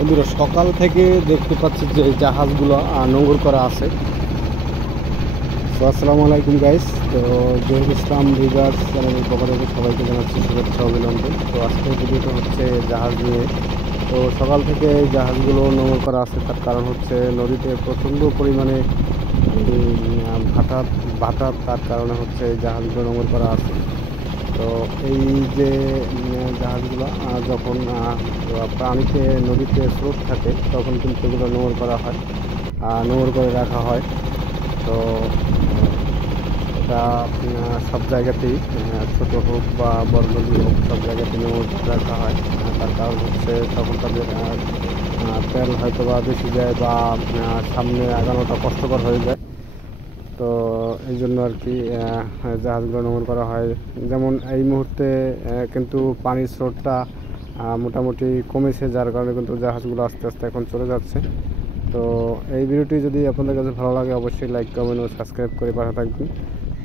বন্ধুরা সকাল থেকে দেখতে পাচ্ছি যে এই জাহাজগুলো নোঙর করা আছে। তো আসসালামু আলাইকুম গাইস। তো জহির ইসলাম রিভার্স চ্যানেলের পক্ষ থেকে সবাইকে জানাচ্ছি শুভেচ্ছা অভিনন্দন। তো আজকের ভিডিওটা হচ্ছে জাহাজ নিয়ে। তো সকাল থেকে এই জাহাজগুলো নোঙর করা আছে, তার কারণ হচ্ছে নদীতে প্রচণ্ড পরিমাণে ভাটা, তার কারণে হচ্ছে এই জাহাজগুলো নোঙর করা আছে। তো এই যে জাহাজগুলো যখন পানিতে নদীতে স্রোত থাকে তখন কিন্তু এগুলো নোঙর করা হয়, নোঙর করে রাখা হয়। তো এটা সব জায়গাতেই ছোটো হোক বা বড় নদী হোক সব জায়গাতেই নোঙর করে রাখা হয়। তার কারণ হচ্ছে তখন তাদের তেল হয়তো বা বেশি যায় বা সামনে আগানোটা কষ্টকর হয়ে যায়। তো এই জন্য আর কি জাহাজগুলো নোঙর করা হয়। যেমন এই মুহূর্তে কিন্তু পানির স্রোতটা মোটামুটি কমেছে, যার কারণে কিন্তু জাহাজগুলো আস্তে আস্তে এখন চলে যাচ্ছে। তো এই ভিডিওটি যদি আপনাদের কাছে ভালো লাগে অবশ্যই লাইক কমেন্ট ও সাবস্ক্রাইব করে পাশে থাকবেন।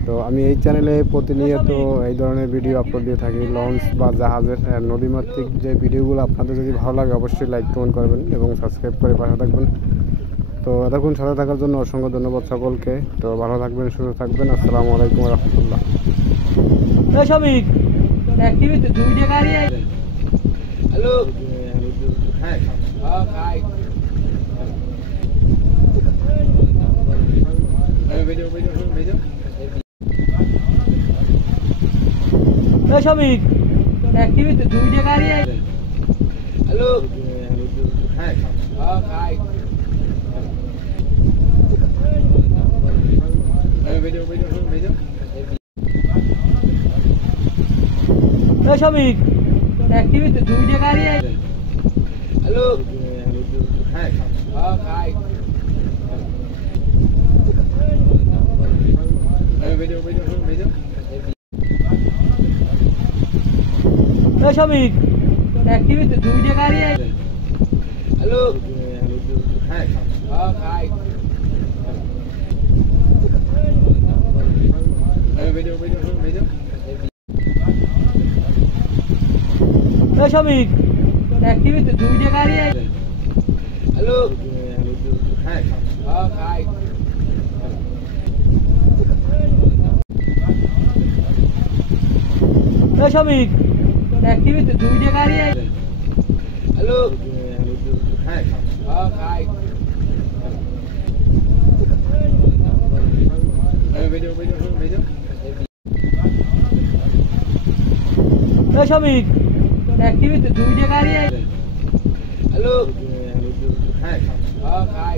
তো আমি এই চ্যানেলে প্রতিনিয়ত এই ধরনের ভিডিও আপলোড দিয়ে থাকি, লঞ্চ বা জাহাজের নদীমাতৃক যে ভিডিওগুলো আপনাদের যদি ভালো লাগে অবশ্যই লাইক কমেন্ট করবেন এবং সাবস্ক্রাইব করে পাশে থাকবেন। তো এতক্ষণ সাথে থাকার জন্য অসংখ্য ধন্যবাদ সকলকে। তো ভালো থাকবেন, সুস্থ থাকবেন। আসসালামু আলাইকুম রহমতুল্লাহ। শ্রমিক অ্যাক্টিভিটি দুইটা গাড়ি আছে। হ্যালো হ্যাঁ খাই শ্রমিক অ্যাক্টিভিটি দুইটা গাড়ি আছে। হ্যালো হ্যাঁ খাই শ্রমিক অ্যাক্টিভিটি দুইটা গাড়ি আছে। হ্যালো হ্যাঁ খাই শ্রমিক অ্যাক্টিভিটি দুইটা গাড়ি আছে। হ্যালো হ্যাঁ খাই শ্রমিক অ্যাক্টিভিটি দুইটা গাড়ি আছে। হ্যালো হ্যাঁ খাই শ্রমিক অ্যাক্টিভিটি দুইটা গাড়ি আছে। হ্যালো হ্যাঁ খাই